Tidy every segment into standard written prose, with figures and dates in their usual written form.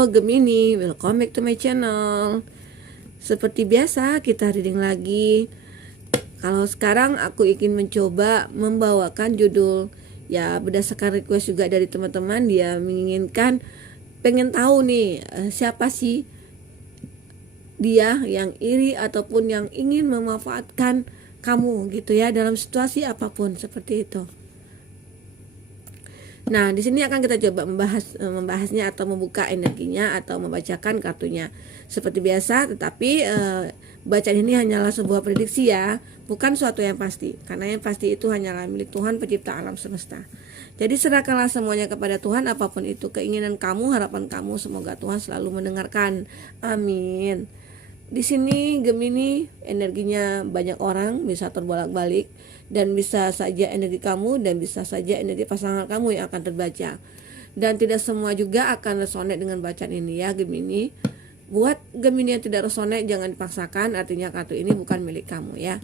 Halo Gemini, welcome back to my channel. Seperti biasa kita reading lagi. Kalau sekarang aku ingin mencoba membawakan judul ya berdasarkan request juga dari teman-teman. Dia menginginkan pengen tahu nih siapa sih dia yang iri ataupun yang ingin memanfaatkan kamu gitu ya dalam situasi apapun seperti itu. Nah, di sini akan kita coba membahasnya atau membuka energinya atau membacakan kartunya. Seperti biasa, tetapi bacaan ini hanyalah sebuah prediksi ya, bukan suatu yang pasti. Karena yang pasti itu hanyalah milik Tuhan pencipta alam semesta. Jadi serahkanlah semuanya kepada Tuhan, apapun itu keinginan kamu, harapan kamu, semoga Tuhan selalu mendengarkan. Amin. Di sini Gemini energinya banyak orang, bisa terbolak-balik dan bisa saja energi kamu dan bisa saja energi pasangan kamu yang akan terbaca. Dan tidak semua juga akan resonate dengan bacaan ini ya Gemini. Buat Gemini yang tidak resonate jangan dipaksakan, artinya kartu ini bukan milik kamu ya.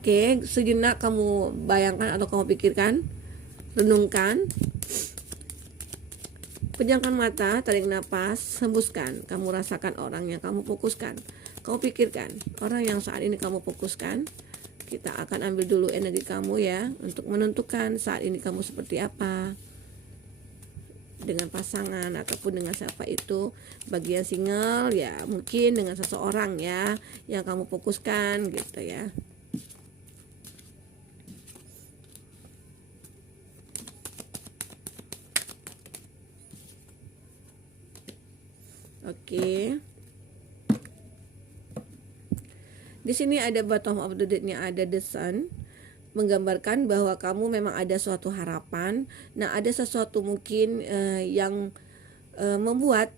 Oke, sejenak kamu bayangkan atau kamu pikirkan, renungkan. Pejamkan mata, tarik nafas, hembuskan. Kamu rasakan orang yang kamu fokuskan. Kamu pikirkan orang yang saat ini kamu fokuskan. Kita akan ambil dulu energi kamu ya, untuk menentukan saat ini kamu seperti apa. Dengan pasangan ataupun dengan siapa itu. Bagian single ya mungkin dengan seseorang ya yang kamu fokuskan gitu ya. Oke. Di sini ada bottom of the deck-nya, ada the sun, menggambarkan bahwa kamu memang ada suatu harapan. Nah, ada sesuatu mungkin yang membuat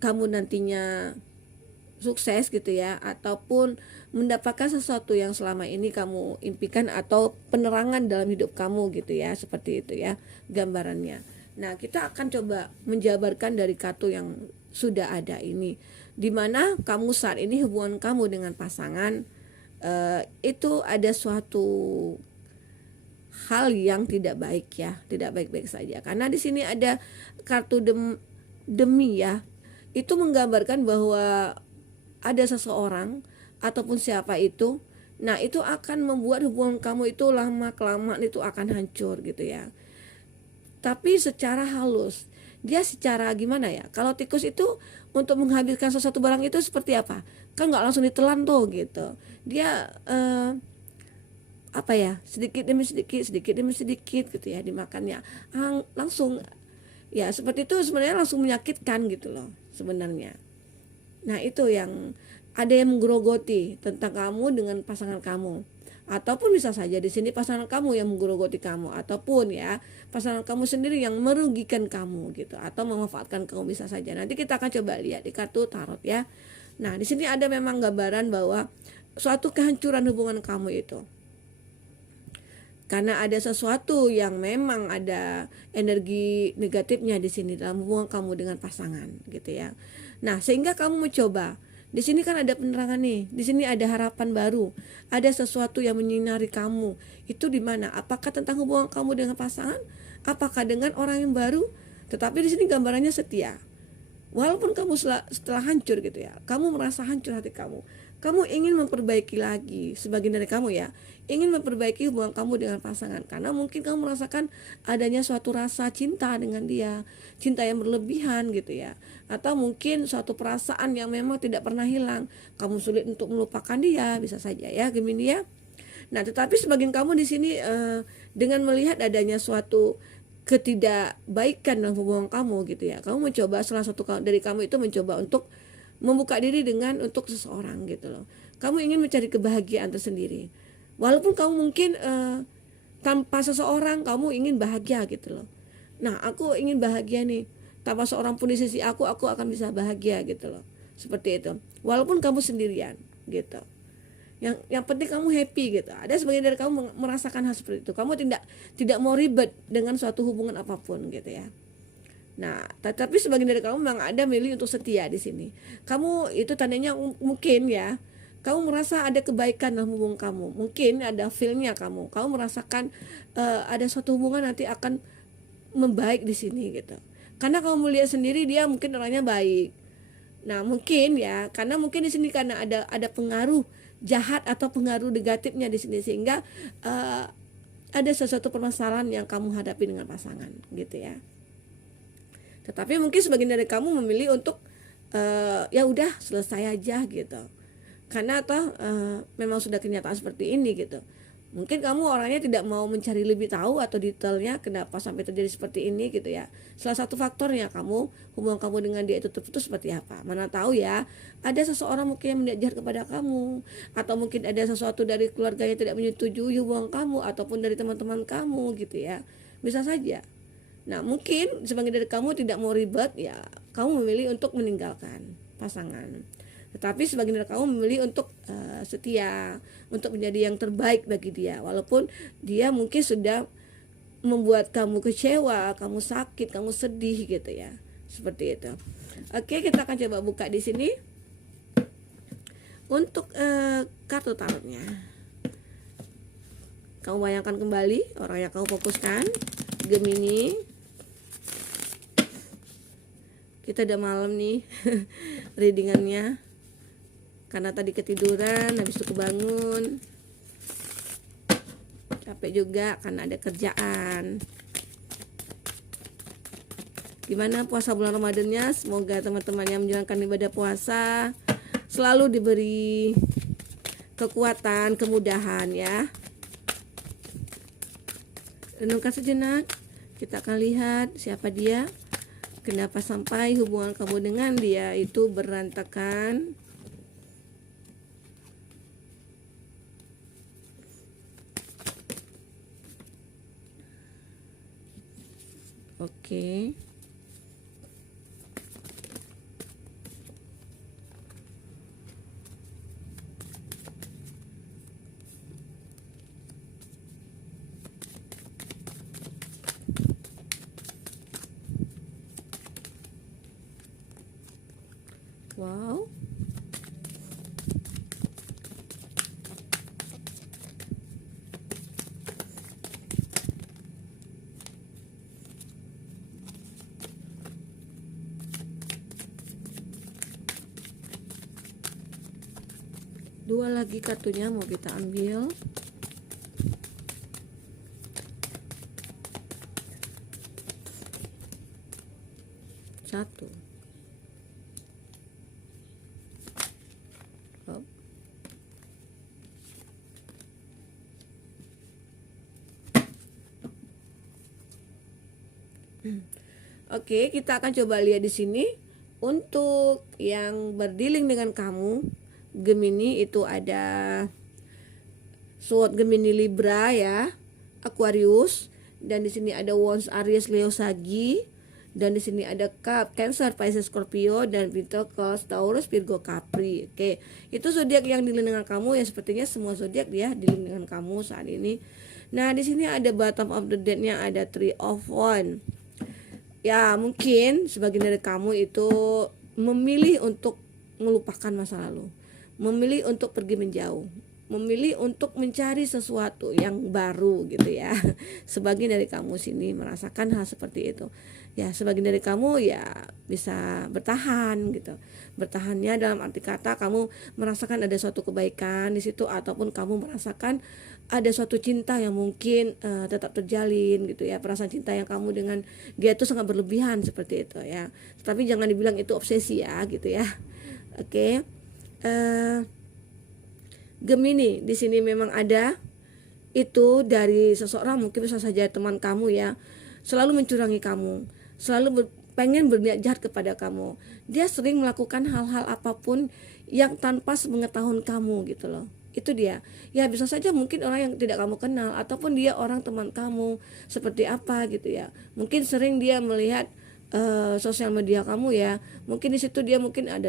kamu nantinya sukses gitu ya, ataupun mendapatkan sesuatu yang selama ini kamu impikan atau penerangan dalam hidup kamu gitu ya, seperti itu ya gambarannya. Nah, kita akan coba menjabarkan dari kartu yang sudah ada ini, dimana kamu saat ini hubungan kamu dengan pasangan itu ada suatu hal yang tidak baik ya, tidak baik-baik saja. Karena di sini ada kartu demi ya, itu menggambarkan bahwa ada seseorang ataupun siapa itu, nah itu akan membuat hubungan kamu itu lama kelamaan itu akan hancur gitu ya. Tapi secara halus, dia secara gimana ya, kalau tikus itu untuk menghabiskan sesuatu barang itu seperti apa, kan nggak langsung ditelan tuh gitu. Dia apa ya, sedikit demi sedikit gitu ya dimakannya, langsung ya seperti itu. Sebenarnya langsung menyakitkan gitu loh sebenarnya. Nah itu yang ada yang menggerogoti tentang kamu dengan pasangan kamu, ataupun bisa saja di sini pasangan kamu yang menggerogoti kamu, ataupun ya pasangan kamu sendiri yang merugikan kamu gitu, atau memanfaatkan kamu, bisa saja. Nanti kita akan coba lihat di kartu tarot ya. Nah di sini ada memang gambaran bahwa suatu kehancuran hubungan kamu itu karena ada sesuatu yang memang ada energi negatifnya di sini dalam hubungan kamu dengan pasangan gitu ya. Nah sehingga kamu mencoba. Di sini kan ada penerangan nih, di sini ada harapan baru, ada sesuatu yang menyinari kamu. Itu di mana? Apakah tentang hubungan kamu dengan pasangan? Apakah dengan orang yang baru? Tetapi di sini gambarannya setia. Walaupun kamu setelah hancur gitu ya, kamu merasa hancur hati kamu. Kamu ingin memperbaiki lagi, sebagian dari kamu ya, ingin memperbaiki hubungan kamu dengan pasangan. Karena mungkin kamu merasakan adanya suatu rasa cinta dengan dia, cinta yang berlebihan gitu ya. Atau mungkin suatu perasaan yang memang tidak pernah hilang. Kamu sulit untuk melupakan dia, bisa saja ya Gemini ya. Nah, tetapi sebagian kamu di sini dengan melihat adanya suatu ketidakbaikan dalam hubungan kamu gitu ya, kamu mencoba, salah satu dari kamu itu mencoba untuk membuka diri dengan untuk seseorang gitu loh. Kamu ingin mencari kebahagiaan tersendiri, walaupun kamu mungkin tanpa seseorang kamu ingin bahagia gitu loh. Nah aku ingin bahagia nih, tanpa seorang pun di sisi aku akan bisa bahagia gitu loh, seperti itu. Walaupun kamu sendirian gitu, yang penting kamu happy gitu. Ada sebagian dari kamu merasakan hal seperti itu. Kamu tidak mau ribet dengan suatu hubungan apapun gitu ya. Nah, tetapi sebagian dari kamu memang ada milih untuk setia di sini. Kamu itu tandanya mungkin ya, kamu merasa ada kebaikan dalam hubungan kamu. Mungkin ada feel-nya kamu. Kamu merasakan ada suatu hubungan nanti akan membaik di sini gitu. Karena kamu lihat sendiri dia mungkin orangnya baik. Nah, mungkin ya, karena mungkin di sini karena ada pengaruh jahat atau pengaruh negatifnya di sini, sehingga uh, ada sesuatu permasalahan yang kamu hadapi dengan pasangan gitu ya. Tetapi mungkin sebagian dari kamu memilih untuk ya udah selesai aja gitu. Karena memang sudah kenyataan seperti ini gitu. Mungkin kamu orangnya tidak mau mencari lebih tahu atau detailnya kenapa sampai terjadi seperti ini gitu ya. Salah satu faktornya hubungan kamu dengan dia itu terputus seperti apa. Mana tahu ya, ada seseorang mungkin yang mendiak jahat kepada kamu, atau mungkin ada sesuatu dari keluarganya tidak menyetujui hubungan kamu, ataupun dari teman-teman kamu gitu ya. Bisa saja. Nah, mungkin sebagian dari kamu tidak mau ribet ya, kamu memilih untuk meninggalkan pasangan. Tetapi sebagian dari kamu memilih untuk setia, untuk menjadi yang terbaik bagi dia, walaupun dia mungkin sudah membuat kamu kecewa, kamu sakit, kamu sedih gitu ya, seperti itu. Oke, kita akan coba buka di sini untuk kartu tarotnya. Kamu bayangkan kembali orang yang kamu fokuskan, Gemini. Kita udah malam nih readingannya, karena tadi ketiduran, habis itu kebangun, capek juga karena ada kerjaan. Gimana puasa bulan Ramadannya? Semoga teman-teman yang menjalankan ibadah puasa selalu diberi kekuatan, kemudahan ya. Renungkan sejenak, kita akan lihat siapa dia, kenapa sampai hubungan kamu dengan dia itu berantakan. Oke. Wow. Dua lagi kartunya mau kita ambil. Satu. Oke, kita akan coba lihat di sini untuk yang berdealing dengan kamu, Gemini, itu ada Sword Gemini Libra ya, Aquarius, dan di sini ada Wands Aries Leo Sagi, dan di sini ada Cup Cancer Pisces Scorpio, dan Pentacles Taurus Virgo Capri. Oke, itu zodiak yang dealing dengan kamu ya, sepertinya semua zodiak ya dealing dengan kamu saat ini. Nah, di sini ada bottom of the deck-nya ada Three of Wands. Ya, mungkin sebagian dari kamu itu memilih untuk melupakan masa lalu, memilih untuk pergi menjauh, memilih untuk mencari sesuatu yang baru gitu ya. Sebagian dari kamu sini merasakan hal seperti itu. Ya, sebagian dari kamu ya bisa bertahan gitu. Bertahannya dalam arti kata kamu merasakan ada suatu kebaikan di situ, ataupun kamu merasakan ada suatu cinta yang mungkin tetap terjalin gitu ya. Perasaan cinta yang kamu dengan dia itu sangat berlebihan seperti itu ya. Tapi jangan dibilang itu obsesi ya gitu ya. Oke. Gemini, di sini memang ada itu dari seseorang, mungkin bisa saja teman kamu ya, selalu mencurangi kamu, selalu pengen berniat jahat kepada kamu. Dia sering melakukan hal-hal apapun yang tanpa sepengetahuan kamu gitu loh. Itu dia. Ya bisa saja mungkin orang yang tidak kamu kenal, ataupun dia orang teman kamu seperti apa gitu ya. Mungkin sering dia melihat sosial media kamu ya. Mungkin di situ dia mungkin ada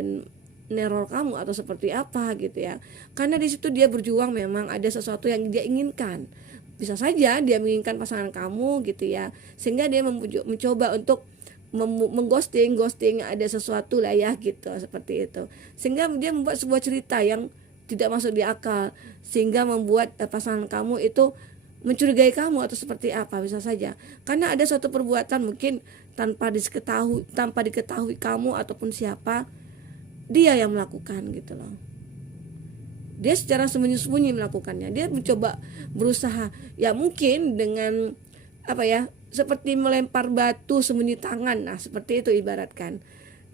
neror kamu atau seperti apa gitu ya. Karena di situ dia berjuang, memang ada sesuatu yang dia inginkan. Bisa saja dia menginginkan pasangan kamu gitu ya, sehingga dia mencoba untuk mengghosting ada sesuatu lah ya gitu, seperti itu. Sehingga dia membuat sebuah cerita yang tidak masuk di akal, sehingga membuat pasangan kamu itu mencurigai kamu atau seperti apa, bisa saja karena ada suatu perbuatan mungkin tanpa diketahui kamu ataupun siapa, dia yang melakukan gitu loh. Dia secara sembunyi-sembunyi melakukannya. Dia mencoba berusaha, ya mungkin dengan apa ya, seperti melempar batu sembunyi tangan. Nah, seperti itu ibaratkan.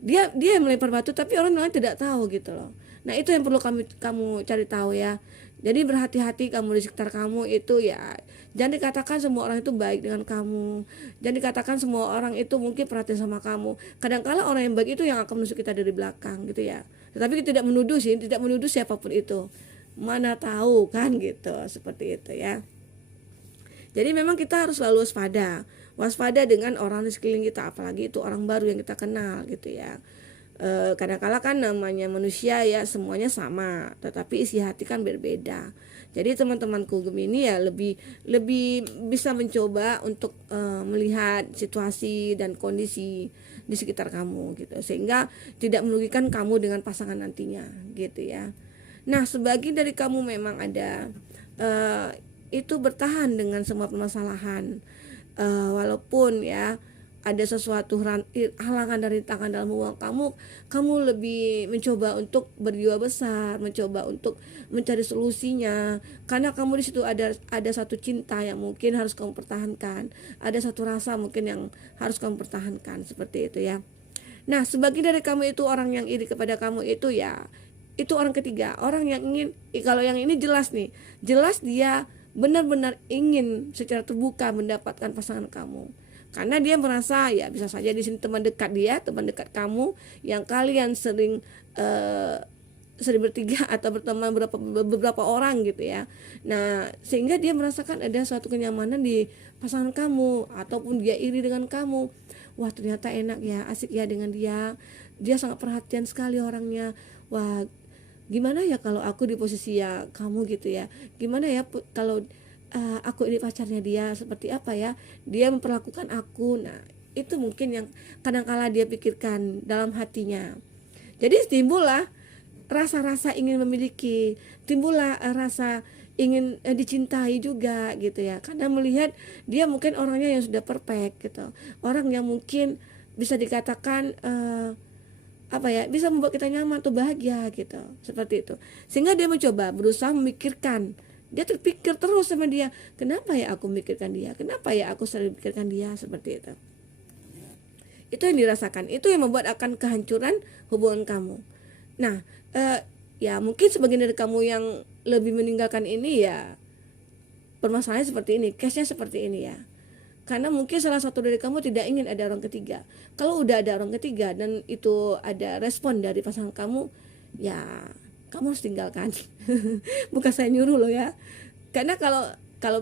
Dia melempar batu tapi orang lain tidak tahu gitu loh. Nah, itu yang perlu kamu cari tahu ya. Jadi berhati-hati kamu di sekitar kamu itu ya. Jangan dikatakan semua orang itu baik dengan kamu. Jangan dikatakan semua orang itu mungkin perhatian sama kamu. Kadang-kala orang yang baik itu yang akan menusuk kita dari belakang gitu ya. Tetapi kita tidak menuduh siapapun itu. Mana tahu kan gitu, seperti itu ya. Jadi memang kita harus selalu waspada dengan orang di sekeliling kita, apalagi itu orang baru yang kita kenal gitu ya. Kadang-kala kan namanya manusia ya, semuanya sama, tetapi isi hati kan berbeda. Jadi teman-temanku Gemini ya lebih bisa mencoba untuk melihat situasi dan kondisi di sekitar kamu gitu, sehingga tidak merugikan kamu dengan pasangan nantinya gitu ya. Nah, sebagian dari kamu memang ada itu bertahan dengan semua permasalahan, walaupun ya ada sesuatu halangan dari tangan dalam hubungan kamu lebih mencoba untuk berjiwa besar, mencoba untuk mencari solusinya, karena kamu di situ ada satu cinta yang mungkin harus kamu pertahankan, ada satu rasa mungkin yang harus kamu pertahankan, seperti itu ya. Nah, sebagian dari kamu itu orang yang iri kepada kamu itu ya, itu orang ketiga, orang yang ingin, kalau yang ini jelas nih, jelas dia benar-benar ingin secara terbuka mendapatkan pasangan kamu, karena dia merasa ya bisa saja di sini teman dekat kamu yang kalian sering bertiga atau berteman beberapa orang gitu ya. Nah, sehingga dia merasakan ada suatu kenyamanan di pasangan kamu, ataupun dia iri dengan kamu. Wah, ternyata enak ya, asik ya dengan dia sangat perhatian sekali orangnya. Wah, gimana ya kalau aku di posisi ya kamu gitu ya, gimana ya kalau aku ini pacarnya dia, seperti apa ya dia memperlakukan aku. Nah, itu mungkin yang kadang-kala dia pikirkan dalam hatinya. Jadi timbullah rasa-rasa ingin memiliki, timbullah rasa ingin dicintai juga gitu ya, karena melihat dia mungkin orangnya yang sudah perfect gitu, orang yang mungkin bisa dikatakan apa ya, bisa membuat kita nyaman atau bahagia gitu, seperti itu. Sehingga dia mencoba berusaha memikirkan, dia terpikir terus sama dia, kenapa ya aku memikirkan dia, kenapa ya aku selalu memikirkan dia, seperti itu. Itu yang dirasakan, itu yang membuat akan kehancuran hubungan kamu. Nah, ya mungkin sebagian dari kamu yang lebih meninggalkan ini ya permasalahannya seperti ini, case-nya seperti ini ya. Karena mungkin salah satu dari kamu tidak ingin ada orang ketiga. Kalau udah ada orang ketiga dan itu ada respon dari pasangan kamu, ya kamu harus tinggalkan. Bukan saya nyuruh loh ya. Karena kalau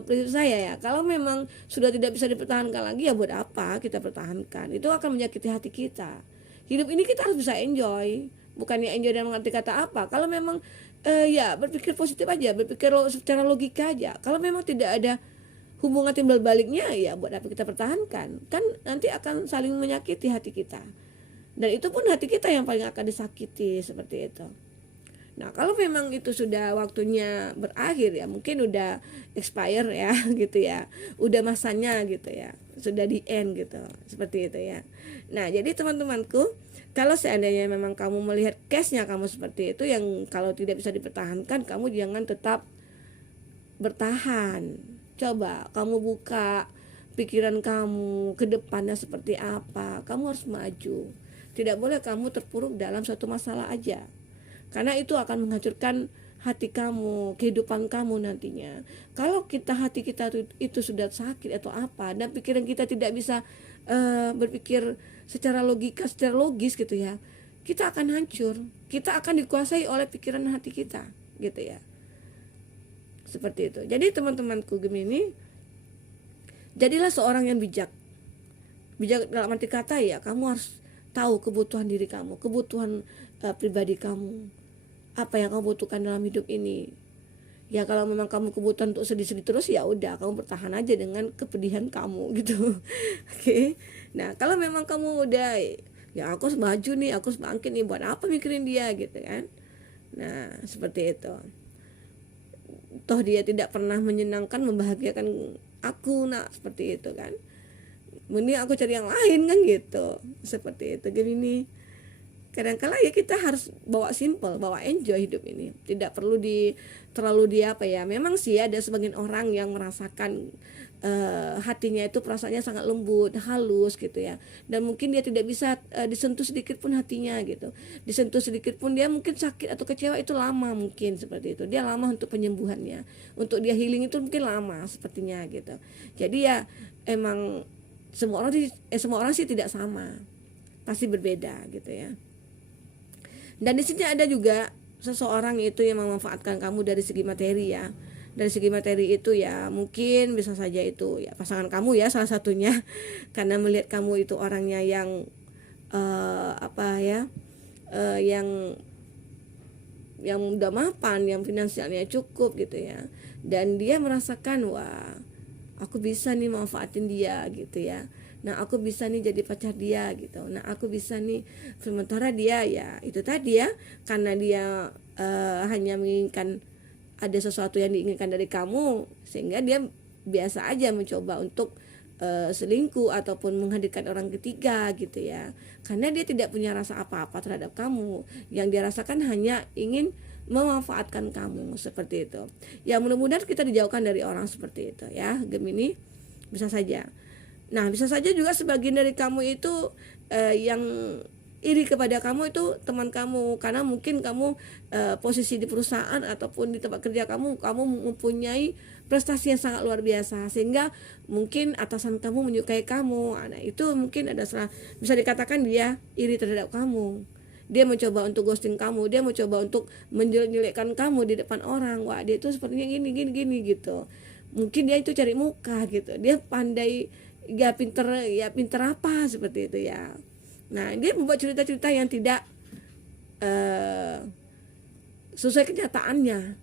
prinsip saya ya, kalau memang sudah tidak bisa dipertahankan lagi, ya buat apa kita pertahankan? Itu akan menyakiti hati kita. Hidup ini kita harus bisa enjoy. Bukannya enjoy dalam arti kata apa? Kalau memang ya berpikir positif aja, berpikir secara logika aja. Kalau memang tidak ada hubungan timbal baliknya, ya buat apa kita pertahankan? Kan nanti akan saling menyakiti hati kita, dan itu pun hati kita yang paling akan disakiti, seperti itu. Nah, kalau memang itu sudah waktunya berakhir ya, mungkin udah expire ya gitu ya, udah masanya gitu ya, sudah di end gitu, seperti itu ya. Nah, jadi teman-temanku, kalau seandainya memang kamu melihat case-nya kamu seperti itu, yang kalau tidak bisa dipertahankan, kamu jangan tetap bertahan. Coba kamu buka pikiran kamu ke depannya seperti apa. Kamu harus maju. Tidak boleh kamu terpuruk dalam suatu masalah aja, karena itu akan menghancurkan hati kamu, kehidupan kamu nantinya. Kalau hati kita itu sudah sakit atau apa, dan pikiran kita tidak bisa berpikir secara logis gitu ya, kita akan hancur. Kita akan dikuasai oleh pikiran hati kita gitu ya. Seperti itu. Jadi teman-temanku Gemini, jadilah seorang yang bijak. Bijak dalam arti kata ya, kamu harus tahu kebutuhan diri kamu, kebutuhan pribadi kamu, apa yang kamu butuhkan dalam hidup ini. Ya kalau memang kamu kebutuhan untuk sedih-sedih terus, ya udah kamu bertahan aja dengan kepedihan kamu gitu. Oke. Nah, kalau memang kamu udah ya aku harus maju nih, aku harus bangkit nih, buat apa mikirin dia gitu kan. Nah, seperti itu. Toh dia tidak pernah menyenangkan, membahagiakan aku, nah seperti itu kan. mending aku cari yang lain kan gitu. Seperti itu Gemini. Kadang-kala ya kita harus bawa simple, bawa enjoy hidup ini. Tidak perlu terlalu apa ya. Memang sih ada sebagian orang yang merasakan hatinya itu perasaannya sangat lembut, halus gitu ya. Dan mungkin dia tidak bisa disentuh sedikit pun hatinya gitu. Disentuh sedikit pun dia mungkin sakit atau kecewa itu lama, mungkin seperti itu. Dia lama untuk penyembuhannya. Untuk dia healing itu mungkin lama sepertinya gitu. Jadi ya emang semua orang sih tidak sama. Pasti berbeda gitu ya. Dan di sini ada juga seseorang itu yang memanfaatkan kamu dari segi materi ya. Dari segi materi itu ya mungkin bisa saja itu ya pasangan kamu ya salah satunya. Karena melihat kamu itu orangnya yang yang udah mapan, yang finansialnya cukup gitu ya. Dan dia merasakan wah, aku bisa nih manfaatin dia gitu ya. Nah aku bisa nih jadi pacar dia gitu. Nah aku bisa nih, sementara dia ya itu tadi ya, karena dia hanya menginginkan ada sesuatu yang diinginkan dari kamu, sehingga dia biasa aja mencoba untuk selingkuh ataupun menghadirkan orang ketiga gitu ya. Karena dia tidak punya rasa apa-apa terhadap kamu. Yang dia rasakan hanya ingin memanfaatkan kamu seperti itu. Ya mudah-mudahan kita dijauhkan dari orang seperti itu ya Gemini, bisa saja. Nah bisa saja juga sebagian dari kamu itu yang iri kepada kamu itu teman kamu, karena mungkin kamu posisi di perusahaan ataupun di tempat kerja kamu mempunyai prestasi yang sangat luar biasa, sehingga mungkin atasan kamu menyukai kamu. Nah itu mungkin ada bisa dikatakan dia iri terhadap kamu. Dia mencoba untuk ghosting kamu, dia mencoba untuk menjelek-jelekkan kamu di depan orang. Wah dia itu sepertinya gini gitu. Mungkin dia itu cari muka gitu, dia pandai ya pinter apa seperti itu ya. Nah dia membuat cerita-cerita yang tidak sesuai kenyataannya,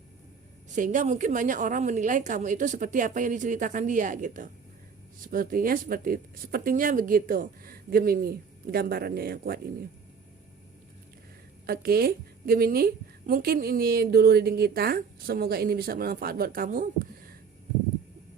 sehingga mungkin banyak orang menilai kamu itu seperti apa yang diceritakan dia gitu. Sepertinya begitu Gemini, gambarannya yang kuat ini. Oke, Gemini, mungkin ini dulu reading kita. Semoga ini bisa bermanfaat buat kamu.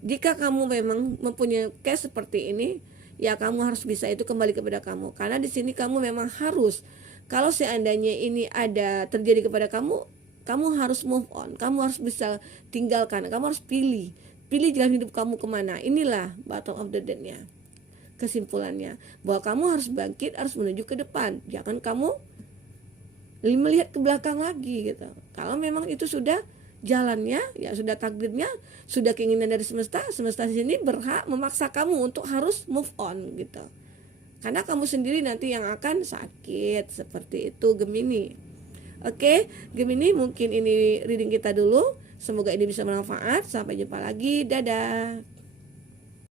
Jika kamu memang mempunyai case seperti ini, ya kamu harus bisa itu kembali kepada kamu. Karena di sini kamu memang harus, kalau seandainya ini ada terjadi kepada kamu, kamu harus move on. Kamu harus bisa tinggalkan. Kamu harus pilih jalan hidup kamu kemana. Inilah bottom of the deck-nya, kesimpulannya, bahwa kamu harus bangkit, harus menuju ke depan. Jangan kamu melihat ke belakang lagi gitu. Kalau memang itu sudah jalannya, ya sudah takdirnya, sudah keinginan dari semesta di sini berhak memaksa kamu untuk harus move on gitu. Karena kamu sendiri nanti yang akan sakit, seperti itu Gemini. Oke, Gemini, mungkin ini reading kita dulu. Semoga ini bisa bermanfaat. Sampai jumpa lagi. Dadah.